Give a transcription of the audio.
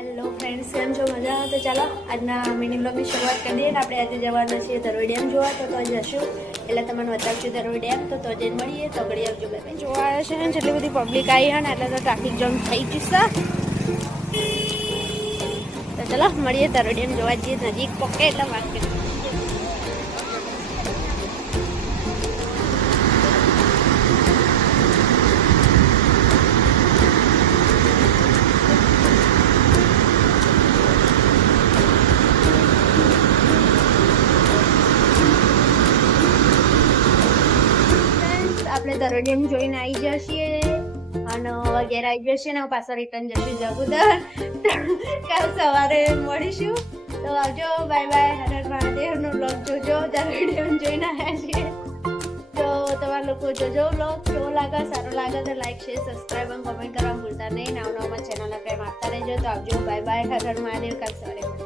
Hello friends, કેમ છો? મજા? તો ચાલો આજના મિની બ્લોગની શરૂઆત કરી દઈએ. આપણે આજે જવાના છીએ ધરોઈ ડેમ જોવા, તો જશું એટલે તમને બતાવશું ધરોઈ ડેમ. તો જઈને મળીએ. તો ઘડી આવજો. બે જોવા આવ્યા છે ને, જેટલી બધી પબ્લિક આવી છે ને એટલે તો ટ્રાફિક જામ થઈ જશે. તો ચાલો મળીએ. ધરોઈ ડેમ જોવા જઈએ. નજીક પકે એટલે માર્કેટ. આપણે ધરોઈ ડેમ જોઈને આવી જઈએ અને વગેરે આવી જશે ને પાછા રિટર્ન જશું જગુદર. કાલ સવારે મળીશું. તો આવજો. Bye bye. હર હર મહાદેવનો બ્લોગ જોજો. ધરોઈ ડેમ જોઈને આવ્યા છીએ તો તમારા લોકો જોજો. બ્લોગ કેવો લાગે, સારો લાગે તો લાઈક, શેર, સબસ્ક્રાઈબ અને કમેન્ટ કરવા ભૂલતા નહીં. નવા નવા ચેનલને પ્રેમ આપતા રહેજો. તો આવજો. Bye bye. હર હર મહાદેવ. કાલ સવારે